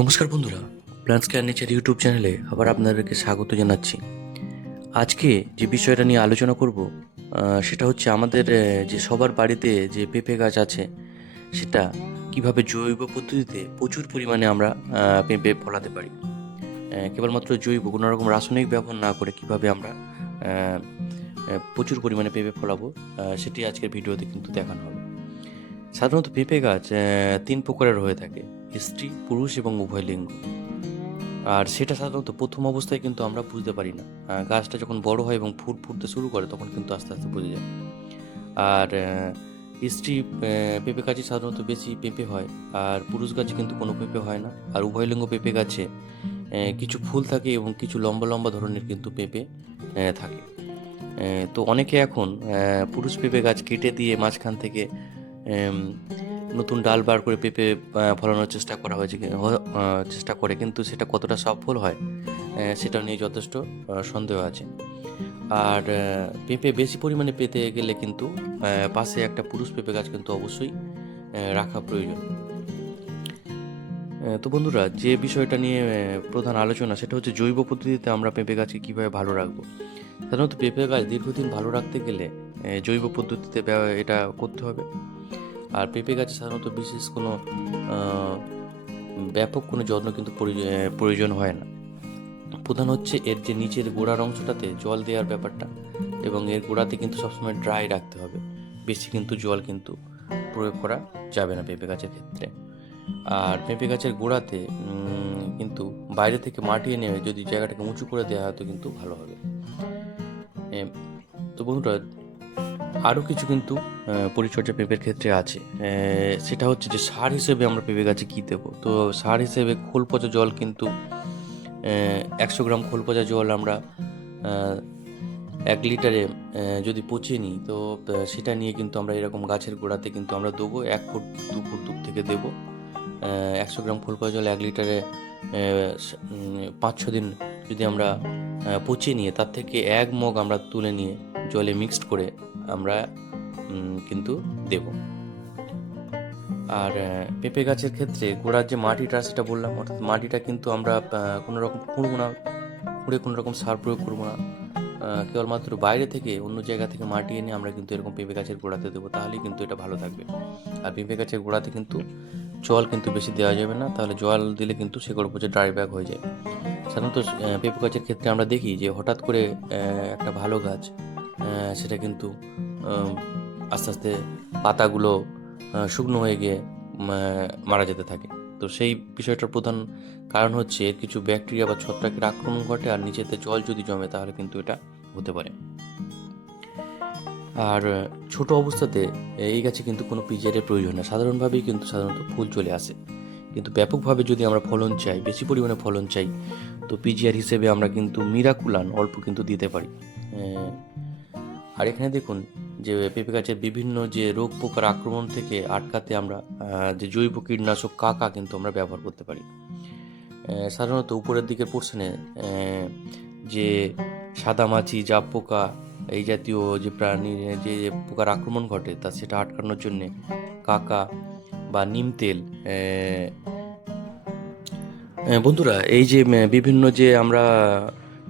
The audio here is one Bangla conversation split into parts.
নমস্কার বন্ধুরা, প্ল্যান্টস কেয়ার নেচার ইউটিউব চ্যানেলে আবার আপনাদেরকে স্বাগত জানাচ্ছি। আজকে যে বিষয়টা নিয়ে আলোচনা করব সেটা হচ্ছে আমাদের যে সবার বাড়িতে যে পেঁপে গাছ আছে সেটা কিভাবে জৈব পদ্ধতিতে প্রচুর পরিমাণে আমরা পেঁপে ফলাতে পারি। কেবলমাত্র জৈব কোনো রকম রাসায়নিক ব্যবহার না করে কিভাবে আমরা প্রচুর পরিমাণে পেঁপে ফলাবো সেটি আজকের ভিডিওতে কিন্তু দেখানো হবে। সাধারণত পেঁপে গাছ তিন প্রকারের হয়ে থাকে: স্ত্রী, পুরুষ এবং উভয় লিঙ্গ। আর সেটা সাধারণত প্রথম অবস্থায় কিন্তু আমরা বুঝতে পারি না। গাছটা যখন বড় হয় এবং ফুল ফুটতে শুরু করে তখন কিন্তু আস্তে আস্তে বোঝা যায়। আর স্ত্রী পেঁপে গাছে সাধারণত বেশি পেঁপে হয়, আর পুরুষ গাছে কিন্তু কোনো পেঁপে হয় না। আর উভয়লিঙ্গ পেঁপে গাছে কিছু ফুল থাকে এবং কিছু লম্বা লম্বা ধরনের কিন্তু পেঁপে থাকে। তো অনেকে এখন পুরুষ পেঁপে গাছ কেটে দিয়ে মাঝখান থেকে এম, নতুন ডাল বার করে পেঁপে ফলানোর চেষ্টা করা হয়েছে চেষ্টা করে, কিন্তু সেটা কতটা সফল হয় সেটা নিয়ে যথেষ্ট সন্দেহ আছে। আর পেঁপে বেশি পরিমাণে পেতে গেলে কিন্তু পাশে একটা পুরুষ পেঁপে গাছ কিন্তু অবশ্যই রাখা প্রয়োজন। তো বন্ধুরা, যে বিষয়টা নিয়ে প্রধান আলোচনা সেটা হচ্ছে জৈব পদ্ধতিতে আমরা পেঁপে গাছকে কীভাবে ভালো রাখবো। সাধারণত পেঁপে গাছ দীর্ঘদিন ভালো রাখতে গেলে জৈব পদ্ধতিতে এটা করতে হবে। আর পেঁপে গাছে সাধারণত বিশেষ কোনো ব্যাপক কোনো যত্ন কিন্তু প্রয়োজন হয় না। প্রধান হচ্ছে এর যে নিচের গোড়ার অংশটাতে জল দেওয়ার ব্যাপারটা, এবং এর গোড়াতে কিন্তু সবসময় ড্রাই রাখতে হবে। বেশি কিন্তু জল কিন্তু প্রয়োগ করা যাবে না পেঁপে গাছের ক্ষেত্রে। আর পেঁপে গাছের গোড়াতে কিন্তু বাইরে থেকে মাটি এনে যদি জায়গাটাকে উঁচু করে দেওয়া হয় তো কিন্তু ভালো হবে। তো বন্ধুরা, আরও কিছু কিন্তু পরিচর্যা পেঁপের ক্ষেত্রে আছে। সেটা হচ্ছে যে সার হিসেবে আমরা পেঁপে গাছে কী দেবো। তো সার হিসেবে খোল পচা জল কিন্তু 100 গ্রাম খোল পচা জল আমরা 1 লিটারে যদি পচিয়ে নিই তো সেটা নিয়ে কিন্তু আমরা এরকম গাছের গোড়াতে কিন্তু আমরা দেবো। 1 ফুট 2 ফুট দূর থেকে দেবো। 100 গ্রাম খোল পচা জল 1 লিটারে 5-6 দিন যদি আমরা পচিয়ে নিয়ে তার থেকে 1 মগ আমরা তুলে নিয়ে জলে মিক্সড করে আমরা কিন্তু দেব। আর পেঁপে গাছের ক্ষেত্রে গোড়ার যে মাটিটা সেটা বললাম, অর্থাৎ মাটিটা কিন্তু আমরা কোনো রকম খুঁড়বো না, খুঁড়ে কোনো রকম সার প্রয়োগ করবো না। কেবলমাত্র বাইরে থেকে অন্য জায়গা থেকে মাটি এনে আমরা কিন্তু এরকম পেঁপে গাছের গোড়াতে দেবো, তাহলেই কিন্তু এটা ভালো থাকবে। আর পেঁপে গাছের গোড়াতে কিন্তু জল কিন্তু বেশি দেওয়া যাবে না, তাহলে জল দিলে কিন্তু শেকড় পচে ড্রাই ব্যাক হয়ে যায়। সাধারণত পেঁপে গাছের ক্ষেত্রে আমরা দেখি যে হঠাৎ করে একটা ভালো গাছ সেটা কিন্তু আস্তে আস্তে পাতাগুলো শুকনো হয়ে গিয়ে মারা যেতে থাকে। তো সেই বিষয়টার প্রধান কারণ হচ্ছে এর কিছু ব্যাকটেরিয়া বা ছত্রাকের আক্রমণ ঘটে, আর নিচেতে জল যদি জমে তাহলে কিন্তু এটা হতে পারে। আর ছোট অবস্থাতে এই গাছে কিন্তু কোনো পিজিআরের প্রয়োজন না, সাধারণভাবেই কিন্তু সাধারণত ফুল চলে আসে। কিন্তু ব্যাপকভাবে যদি আমরা ফলন চাই, বেশি পরিমাণে ফলন চাই, তো পিজিআর হিসেবে আমরা কিন্তু মিরাকুলান অল্প কিন্তু দিতে পারি। আর এখানে দেখুন যে পেঁপে গাছের বিভিন্ন যে রোগ পোকার আক্রমণ থেকে আটকাতে আমরা যে জৈব কীটনাশক কাকা কিন্তু আমরা ব্যবহার করতে পারি। সাধারণত উপরের দিকের পোর্শনে যে সাদামাছি, জাপ পোকা, এই জাতীয় যে প্রাণীর যে পোকার আক্রমণ ঘটে তা সেটা আটকানোর জন্যে কাকা বা নিম তেল। বন্ধুরা, এই যে বিভিন্ন যে আমরা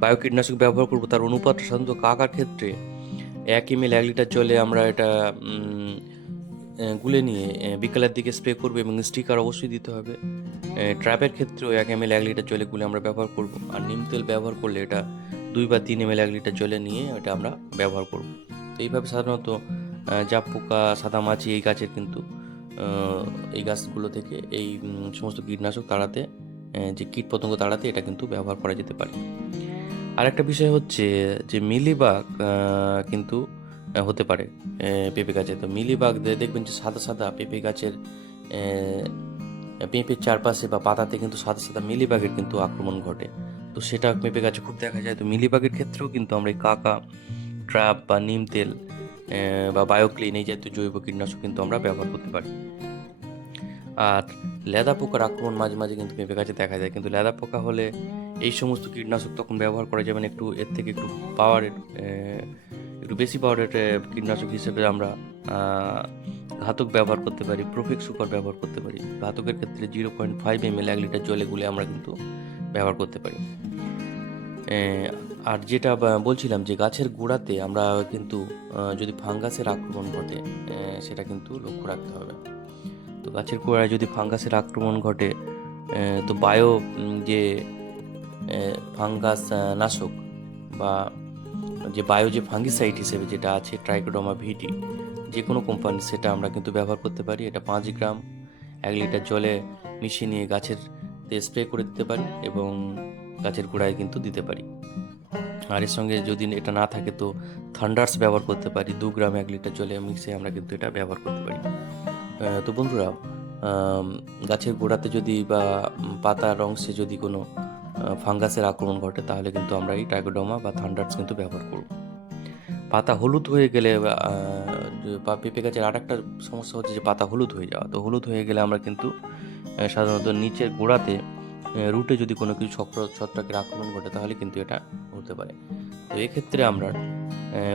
বায়োকীটনাশক ব্যবহার করব তার অনুপাতটা সাধারণত কাকার ক্ষেত্রে 1 ml 1 লিটার জলে আমরা এটা গুলে নিয়ে বিকালের দিকে স্প্রে করবো, এবং স্টিকার অবশ্যই দিতে হবে। ট্র্যাপের ক্ষেত্রেও 1 ml 1 লিটার জলে গুলে আমরা ব্যবহার করব। আর নিম তেল ব্যবহার করলে এটা 2 বা 3 ml 1 লিটার জলে নিয়ে এটা আমরা ব্যবহার করব। তো এইভাবে সাধারণত জাপ পোকা, সাদামাছি এই গাছের কিন্তু এই গাছগুলো থেকে এই সমস্ত কীটনাশক তাড়াতে, যে কীটপতঙ্গ তাড়াতে এটা কিন্তু ব্যবহার করা যেতে পারে। আরেকটা বিষয় হচ্ছে যে মিলিবাগ কিন্তু হতে পারে পেঁপে গাছে। তো মিলিবাগ দেখবেন যে সাদা সাদা পেঁপে গাছের পেঁপের চারপাশে বা পাতাতে কিন্তু সাদা সাদা মিলিবাগের কিন্তু আক্রমণ ঘটে। তো সেটা পেঁপে গাছে খুব দেখা যায়। তো মিলিবাগের ক্ষেত্রেও কিন্তু আমরা এই কাকা, ট্র্যাপ বা নিম তেল বা বায়োক্লিন এই জাতীয় জৈব কীটনাশক কিন্তু আমরা ব্যবহার করতে পারি। আর লেদা পোকার আক্রমণ মাঝে মাঝে কিন্তু পেঁপে গাছে দেখা যায়, কিন্তু লেদা পোকা হলে এই সমস্ত কীটনাশক তখন ব্যবহার করা যাবে না। একটু এর থেকে একটু পাওয়ার একটু বেশি পাউডার কীটনাশক হিসেবে আমরা ঘাতক ব্যবহার করতে পারি, প্রোফেক্স সুপার ব্যবহার করতে পারি। ঘাতকের ক্ষেত্রে 0.5 ml 1 লিটার জলে গুলে আমরা কিন্তু ব্যবহার করতে পারি। আর যেটা বলছিলাম যে গাছের গোড়াতে আমরা কিন্তু যদি ফাঙ্গাসের আক্রমণ ঘটে সেটা কিন্তু লক্ষ্য রাখতে হবে। তো গাছের গোড়ায় যদি ফাঙ্গাসের আক্রমণ ঘটে তো যে ফাঙ্গাস নাশক বা যে ফাঙ্গিসাইড হিসেবে যেটা আছে ট্রাইকোডার্মা ভিটি, যে কোনো কোম্পানি সেটা আমরা কিন্তু ব্যবহার করতে পারি। এটা 5 গ্রাম 1 লিটার জলে মিশিয়ে নিয়ে গাছের স্প্রে করে দিতে পারি এবং গাছের গোড়ায় কিন্তু দিতে পারি। আর এর সঙ্গে যদি এটা না থাকে তো থান্ডার্স ব্যবহার করতে পারি, 2 গ্রাম 1 লিটার জলে মিশিয়ে আমরা কিন্তু এটা ব্যবহার করতে পারি। তো বন্ধুরা, গাছের গোড়াতে যদি বা পাতার অংশে যদি কোনো ফাঙ্গাসের আক্রমণ ঘটে তাহলে কিন্তু আমরা এই ট্রাইকোডার্মা বা থান্ডার্স কিন্তু ব্যবহার করব। পাতা হলুদ হয়ে গেলে বা পেঁপে গাছের আর একটা সমস্যা হচ্ছে যে পাতা হলুদ হয়ে যাওয়া। তো হলুদ হয়ে গেলে আমরা কিন্তু সাধারণত নিচের গোড়াতে রুটে যদি কোনো কিছু ছত্রাকের আক্রমণ ঘটে তাহলে কিন্তু এটা হতে পারে। তো এক্ষেত্রে আমরা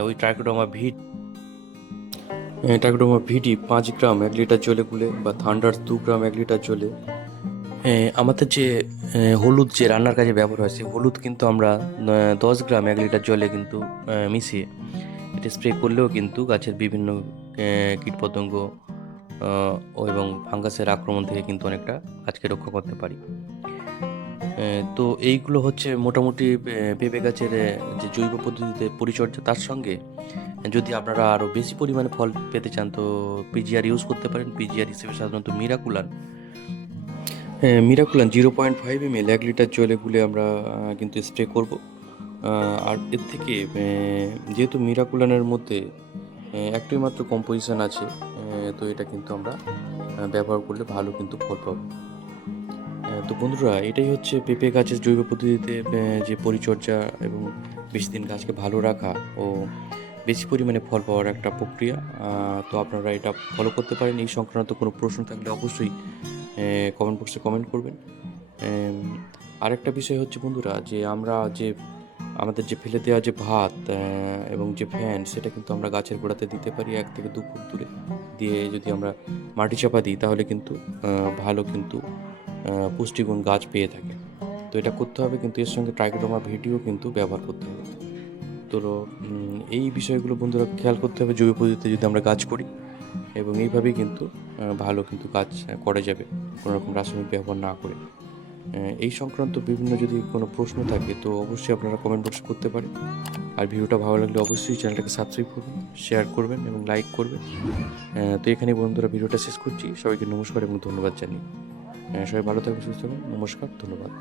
ওই ট্রাইকোডার্মা ভিটি 5 গ্রাম 1 লিটার জলে গুলে বা থান্ডার্স 2 গ্রাম 1 লিটার জলে, আমাদের যে হলুদ যে রান্নার কাজে ব্যবহার হয় সেই হলুদ কিন্তু আমরা 10 গ্রাম 1 লিটার জলে কিন্তু মিশিয়ে এটা স্প্রে করলেও কিন্তু গাছের বিভিন্ন কীটপতঙ্গ এবং ফাঙ্গাসের আক্রমণ থেকে কিন্তু অনেকটা গাছকে রক্ষা করতে পারি। তো এইগুলো হচ্ছে মোটামুটি পেঁপে গাছের যে জৈব পদ্ধতিতে পরিচর্যা। তার সঙ্গে যদি আপনারা আরও বেশি পরিমাণে ফল পেতে চান তো পিজিআর ইউজ করতে পারেন। পিজিআর হিসেবে সাধারণত মিরাকুলান 0.5 ml 1 লিটার জলে গুলে আমরা কিন্তু স্প্রে করব। আর এর থেকে যেহেতু মিরাকুলানের মধ্যে একটাই মাত্র কম্পোজিশন আছে, তো এটা কিন্তু আমরা ব্যবহার করলে ভালো কিন্তু ফল পাবো। তো বন্ধুরা, এটাই হচ্ছে পেঁপে গাছের জৈব পদ্ধতিতে যে পরিচর্যা এবং বেশি দিন গাছকে ভালো রাখা ও বেশি পরিমাণে ফল পাওয়ার একটা প্রক্রিয়া। তো আপনারা এটা ফলো করতে পারেন। এই সংক্রান্ত কোনো প্রশ্ন থাকলে অবশ্যই কমেন্ট বক্সে কমেন্ট করবেন। আরেকটা বিষয় হচ্ছে বন্ধুরা, যে আমাদের যে ফেলে দেওয়া যে ভাত এবং যে ফ্যান সেটা কিন্তু আমরা গাছের গোড়াতে দিতে পারি 1 থেকে 2 ফুট দূরে দিয়ে। যদি আমরা মাটি চাপা দিই তাহলে কিন্তু ভালো কিন্তু পুষ্টিগুণ গাছ পেয়ে থাকে। তো এটা করতে হবে, কিন্তু এর সঙ্গে ট্রাইকোডার্মা ভিটিও কিন্তু ব্যবহার করতে হবে। তো এই বিষয়গুলো বন্ধুরা খেয়াল করতে হবে জৈব পদ্ধতিতে যদি আমরা গাছ করি, এবং এইভাবেই কিন্তু ভালো কিন্তু কাজ করা যাবে কোনো রকম রাসায়নিক ব্যবহার না করে। এই সংক্রান্ত বিভিন্ন যদি কোনো প্রশ্ন থাকে তো অবশ্যই আপনারা কমেন্ট বক্সে করতে পারেন। আর ভিডিওটা ভালো লাগলে অবশ্যই চ্যানেলটাকে সাবস্ক্রাইব করবেন, শেয়ার করবেন এবং লাইক করবেন। তো এখানে বন্ধুরা ভিডিওটা শেষ করছি। সবাইকে নমস্কার এবং ধন্যবাদ জানিয়ে সবাই ভালো থাকবেন, সুস্থ থাকবেন। নমস্কার, ধন্যবাদ।